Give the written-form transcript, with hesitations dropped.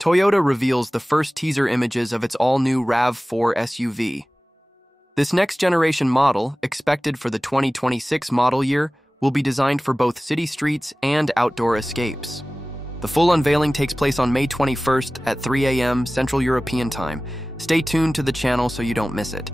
Toyota reveals the first teaser images of its all-new RAV4 SUV. This next-generation model, expected for the 2026 model year, will be designed for both city streets and outdoor escapes. The full unveiling takes place on May 21st at 3 a.m. Central European Time. Stay tuned to the channel so you don't miss it.